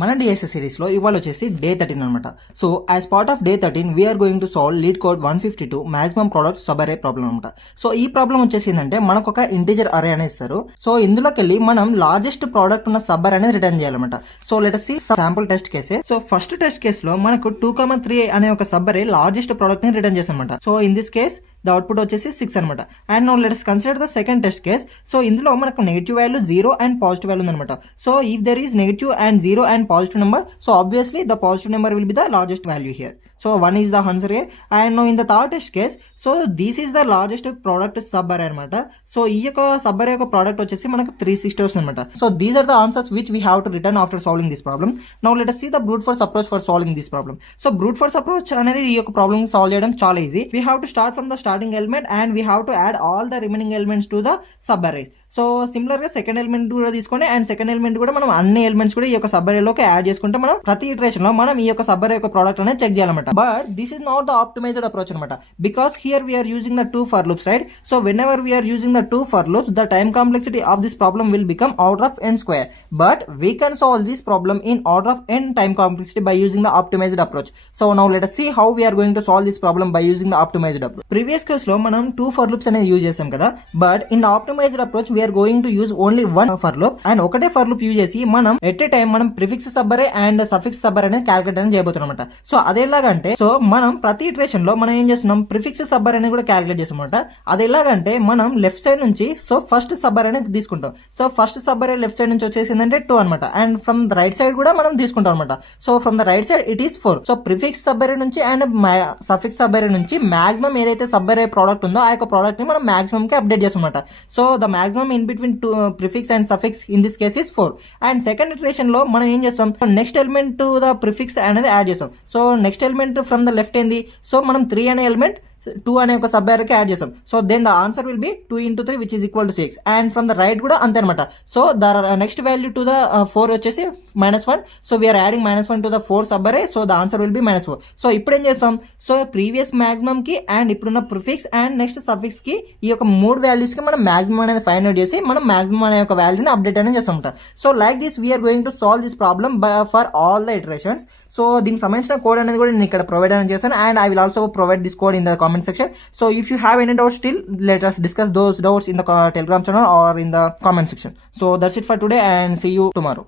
మన DSA series లో ఇవాళ వచ్చేసి డే 13 అనమాట. So as part of day 13 we're going to solve LeetCode 152 maximum product subarray problem అనమాట. So ఈ ప్రాబ్లం వచ్చేసి ఏంటంటే మనకు ఒక ఇంటిజర్ అరే అనేది ఇస్తారు. సో ఇందులోకి వెళ్ళి మనం లార్జెస్ట్ ప్రోడక్ట్ ఉన్న సబ్ అరే అనేది రిటర్న్ చేయాలన్నమాట. So let us see sample test కేసే. సో ఫస్ట్ టెస్ట్ కేస్ లో మనకు 2,3 అనే ఒక సబ్ అరే లార్జెస్ట్ ప్రోడక్ట్ ని రిటర్న్ చేసామన్నమాట. So in this case the output వచ్చేసి 6 అనమాట. And now let's consider the second test case. So ఇందులో మనకు negative value 0 and positive value ఉందన్నమాట. So if there is negative and 0 and positive number, so obviously the positive number will be the largest value here. So 1 is the answer here. And now in the third test case, so this is the largest product sub array anamata. So ee yokka sub array yokka product vachesi manaku 360 anamata. So these are the answers which we have to return after solving this problem. Now let us see the brute force approach for solving this problem. So brute force approach anedi ee yokka problem solve cheyadam chaala easy. We have to start from the starting element and we have to add all the remaining elements to the sub array. So similar గా second element కూడా తీసుకోండి and second element కూడా మనం అన్ని elements కూడా ఈ యొక్క sub అరే లోకి యాడ్ చేసుకుంటే మనం ప్రతి ఇటరేషన్ లో మనం ఈ యొక్క సబ్ అరే యొక్క ప్రోడక్ట్ అనేది చెక్ చేయాలన్నమాట. But this is not the optimized approach అనమాట. Because here we are using the 2 for loops, right? So whenever we are using the 2 for loops the time complexity of this problem will become order of n square. But we can solve this problem in order of n time complexity by using the optimized approach. So now let us see how we are going to solve this problem by using the optimized approach. Previous case లో మనం 2 for loops అనేది use చేసాం కదా. But in the optimized approach we're going to use only 1 for loop and ఒకటే for loop use చేసి మనం at a time మనం prefix subarray and suffix subarray అనేది క్యాలిక్యులేట్ అనేది చేయబోతున్నాం అనమాట. సో అదేలాగంటే సో మనం ప్రతి ఇటరేషన్ లో మనం ఏం చేస్తున్నాం ప్రిఫిక్స్ సబ్ అరే అనేది కూడా క్యాలిక్యులేట్ చేస్తాం అనమాట. అది ఎలాగంటే మనం లెఫ్ట్ సైడ్ నుంచి సో ఫస్ట్ సబ్ అరే అనేది తీసుకుంటాం. సో ఫస్ట్ సబ్ అరే లెఫ్ట్ సైడ్ నుంచి వచ్చేసి ఏంటంటే 2 అనమాట. And from the right side కూడా మనం తీసుకుంటాం అనమాట. So from the right side it is 4. So prefix sub అరే నుంచి అండ్ సఫిక్స్ సబ్ అరే నుంచి మాక్సిమం ఏదైతే సబ్ అరే ప్రోడక్ట్ ఉందో ఆ యొక్క ప్రోడక్ట్ ని మనం మాక్సిమం కి అప్డేట్ చేస్తాం అనమాట. So the maximum in between prefix and suffix in this case is 4. and second iteration లో మనం ఏం చేస్తాం next element to the prefix అనేది యాడ్ చేస్తాం. So next element from the left ఏంది సో మనం 3 అనే ఎలిమెంట్ 2 అనే ఒక సబ్ అరేకి యాడ్ చేస్తాం. So then the answer will be 2 into 3 which is equal to 6. And from the right కూడా అంతే అనమాట. So the next value to the 4 వచ్చేసి -1. So we're adding -1 to the 4 sub అరే. So the answer will B -4. So ఇప్పుడు ఏం చేస్తాం so previous maximum కి and ఇప్పుడున్న ప్రిఫిక్స్ అండ్ నెక్స్ట్ సఫిక్స్ కి ఈ యొక్క 3 వాల్యూస్ కి మనం మాక్సిమం అనేది ఫైండ్ అవుట్ చేసి మనం మాక్సిమం అనే ఒక వాల్యూని అప్డేట్ అనేది చేస్తాం. So like this we're going to solve this problem for all the iterations. So దీనికి సంబంధించిన కోడ్ అనేది కూడా నేను ఇక్కడ ప్రొవైడ్ అనేది చేస్తాను and I will also provide this code in the comment section. So if you have any doubts still, let us discuss those doubts in the telegram channel or in the comment section. So that's it for today and see you tomorrow.